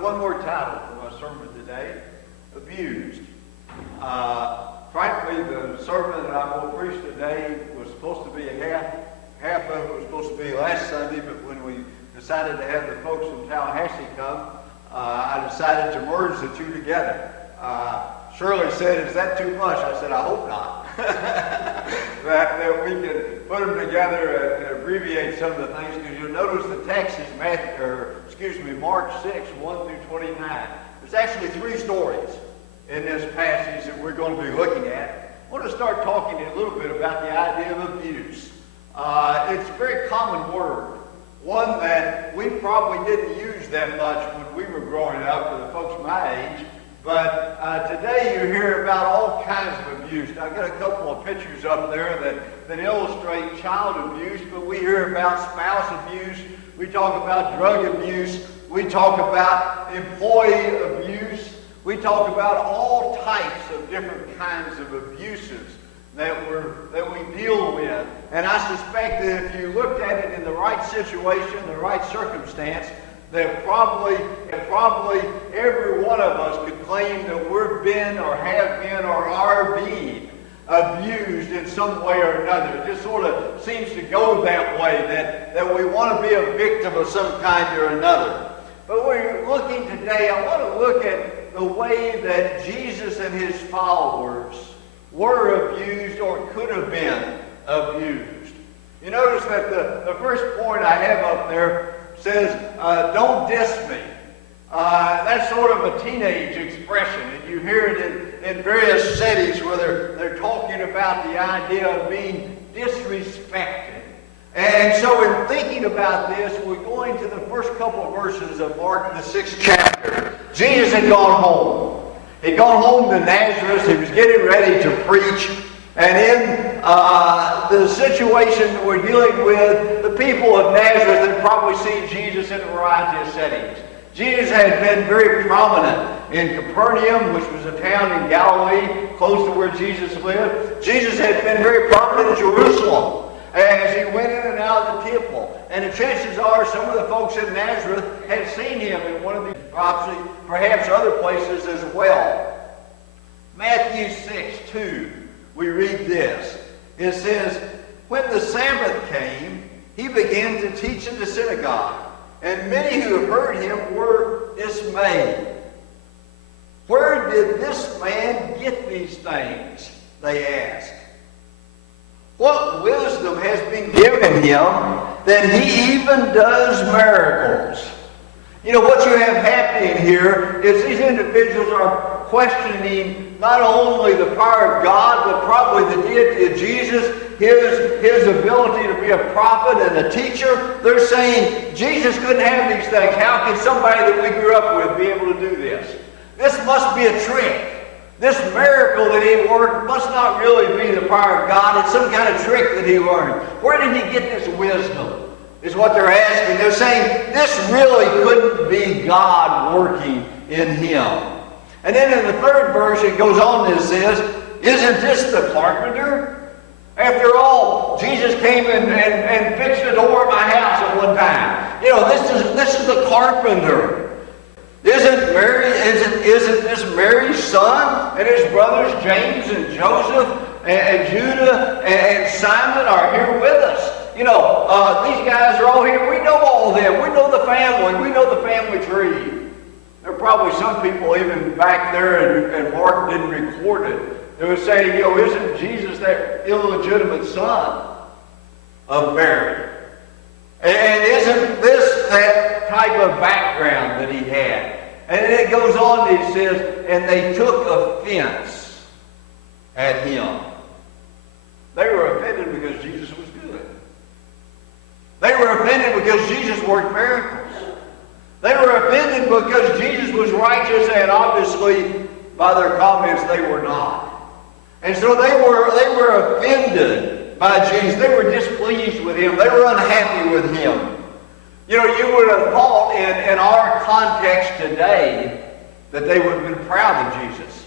one more title for my sermon today, Abused. Frankly, the sermon that I'm going to preach today was supposed to be half of it was supposed to be last Sunday, but when we decided to have the folks from Tallahassee come, I decided to merge the two together. Shirley said, "Is that too much?" I said, "I hope not." that we can put them together and abbreviate some of the things, because you'll notice the text is Mark 6, 1 through 29. There's actually 3 stories in this passage that we're going to be looking at. I want to start talking a little bit about the idea of abuse. It's a very common word, one that we probably didn't use that much when we were growing up, for the folks my age. But today you hear about all kinds of abuse. I've got a couple of pictures up there that illustrate child abuse, but we hear about spouse abuse, we talk about drug abuse, we talk about employee abuse, we talk about all types of different kinds of abuses that we deal with. And I suspect that if you looked at it in the right situation, the right circumstance, that probably every one of us could claim that we've been or have been or are being abused in some way or another. It just sort of seems to go that way, that we want to be a victim of some kind or another. But we're looking today, I want to look at the way that Jesus and his followers were abused or could have been abused. You notice that the first point I have up there says, "Don't diss me." That's sort of a teenage expression, and you hear it in various settings where they're talking about the idea of being disrespected. And so in thinking about this, we're going to the first couple of verses of Mark, the 6th chapter. Jesus had gone home. He'd gone home to Nazareth. He was getting ready to preach. And in the situation that we're dealing with, the people of Nazareth had probably seen Jesus in a variety of settings. Jesus had been very prominent in Capernaum, which was a town in Galilee, close to where Jesus lived. Jesus had been very prominent in Jerusalem as he went in and out of the temple. And the chances are some of the folks in Nazareth had seen him in one of these, perhaps other places as well. Matthew 6:2. We read this. It says, "When the Sabbath came, he began to teach in the synagogue, and many who heard him were dismayed." "Where did this man get these things?" they asked. "What wisdom has been given him that he even does miracles?" You know, what you have happening here is these individuals are questioning not only the power of God, but probably the deity of Jesus, his ability to be a prophet and a teacher. They're saying, Jesus couldn't have these things. How can somebody that we grew up with be able to do this? This must be a trick. This miracle that he worked must not really be the power of God. It's some kind of trick that he learned. Where did he get this wisdom? Is what they're asking. They're saying, this really couldn't be God working in him. And then in the 3rd verse, it goes on and says, "Isn't this the carpenter? After all, Jesus came and fixed the door of my house at one time. You know, this is the carpenter. Isn't this Mary's son and his brothers James and Joseph and Judah and Simon are here with us? You know, these guys are all here. We know all of them. We know the family. We know the family tree." There are probably some people even back there, and Mark didn't record it, they were saying, you know, isn't Jesus that illegitimate son of Mary? And isn't this that type of background that he had? And then it goes on and he says, "And they took offense at him." They were offended because Jesus was good. They were offended because Jesus worked miracles. They were offended because Jesus was righteous, and obviously, by their comments, they were not. And so they were offended by Jesus. They were displeased with him. They were unhappy with him. You know, you would have thought in our context today that they would have been proud of Jesus.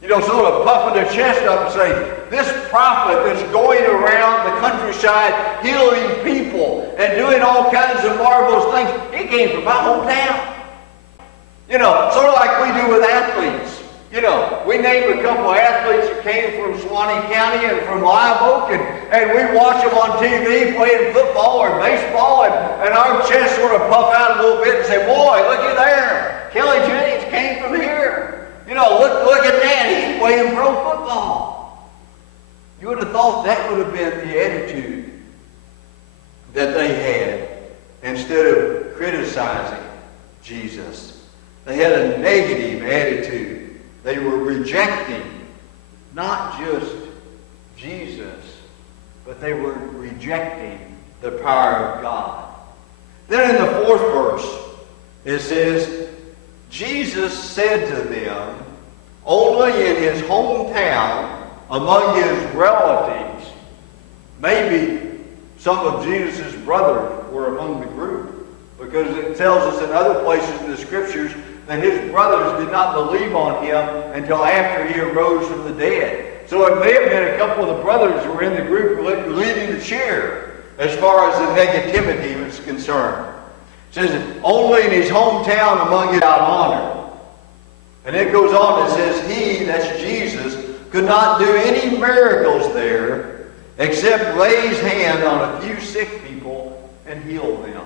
You know, sort of puffing their chest up and say, this prophet that's going around the countryside healing people and doing all kinds of marvelous things, he came from my hometown. We named a couple of athletes that came from Suwannee County and from Live Oak, and we watch them on TV playing football or baseball, and our chest sort of puff out a little bit and say, boy, look at there. Kelly Jennings came from here. You know, look at that. He's playing pro football. You would have thought that would have been the attitude that they had instead of criticizing Jesus. They had a negative attitude. They were rejecting not just Jesus, but they were rejecting the power of God. Then in the 4th verse, it says, Jesus said to them, only in his hometown, among his relatives, maybe some of Jesus' brothers were among the group, because it tells us in other places in the Scriptures that his brothers did not believe on him until after he arose from the dead. So it may have been a couple of the brothers who were in the group leading the cheer as far as the negativity was concerned. It says, only in his hometown among his honor. And it goes on, it says, he, that's Jesus, could not do any miracles there except lay his hand on a few sick people and heal them.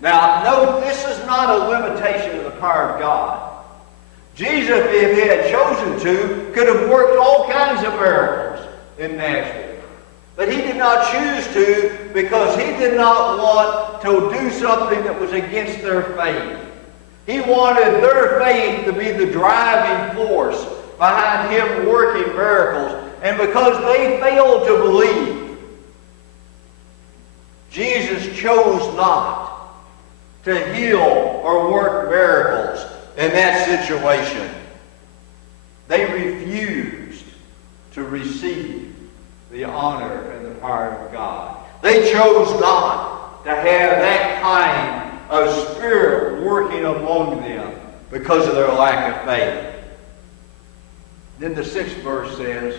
Now, note, this is not a limitation of the power of God. Jesus, if he had chosen to, could have worked all kinds of miracles in Nazareth. But he did not choose to because he did not want to do something that was against their faith. He wanted their faith to be the driving force behind him working miracles. And because they failed to believe, Jesus chose not to heal or work miracles in that situation. They refused to receive the honor and the power of God. They chose not to have that kind of spirit working among them because of their lack of faith. Then the 6th verse says,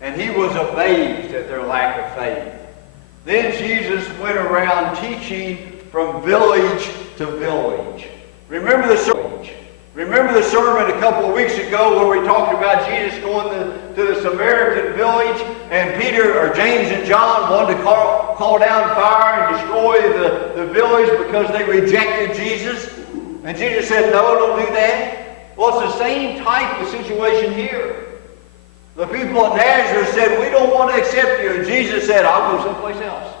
and he was amazed at their lack of faith. Then Jesus went around teaching from village to village. Remember the sermon a couple of weeks ago where we talked about Jesus going to the Samaritan village, and Peter or James and John wanted to call down fire and destroy the village because they rejected Jesus. And Jesus said, no, don't do that. Well, it's the same type of situation here. The people at Nazareth said, we don't want to accept you. And Jesus said, I'll go someplace else.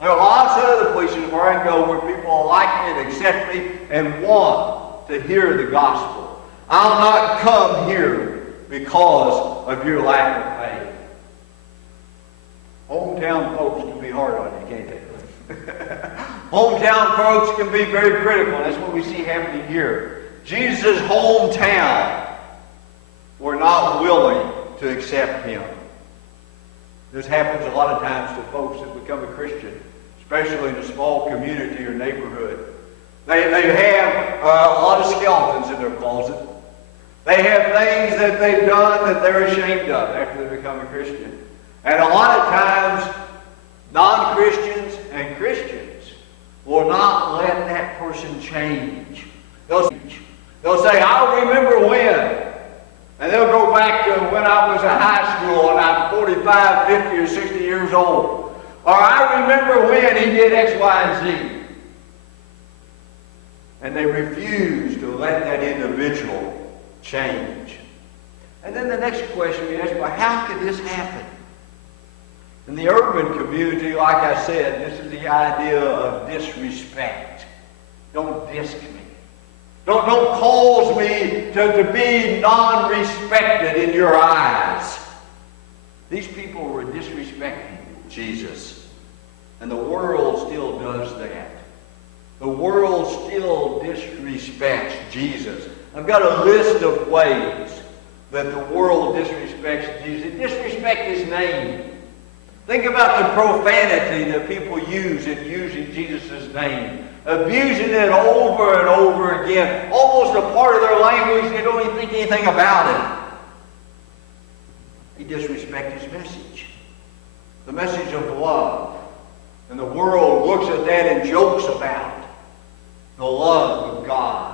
There are lots of other places where I can go where people like me and accept me and want to hear the gospel. I'll not come here because of your lack of faith. Hometown folks can be hard on you, can't they? Hometown folks can be very critical. That's what we see happening here. Jesus' hometown were not willing to accept him. This happens a lot of times to folks that become a Christian, especially in a small community or neighborhood. They have a lot of skeletons in their closet. They have things that they've done that they're ashamed of after they become a Christian. And a lot of times, non-Christians and Christians will not let that person change. They'll say, I remember when. And they'll go back to when I was in high school and I'm 45, 50, or 60 years old. Or I remember when he did X, Y, and Z. And they refuse to let that individual change. And then the next question we ask, well, how could this happen? In the urban community, like I said, this is the idea of disrespect. Don't diss me. Don't cause me to be non-respected in your eyes. These people were disrespecting Jesus. And the world still does that. The world still disrespects Jesus. I've got a list of ways that the world disrespects Jesus. They disrespect his name. Think about the profanity that people use in using Jesus' name. Abusing it over and over again. Almost a part of their language. They don't even think anything about it. They disrespect his message. The message of love. And the world looks at that and jokes about the love of God.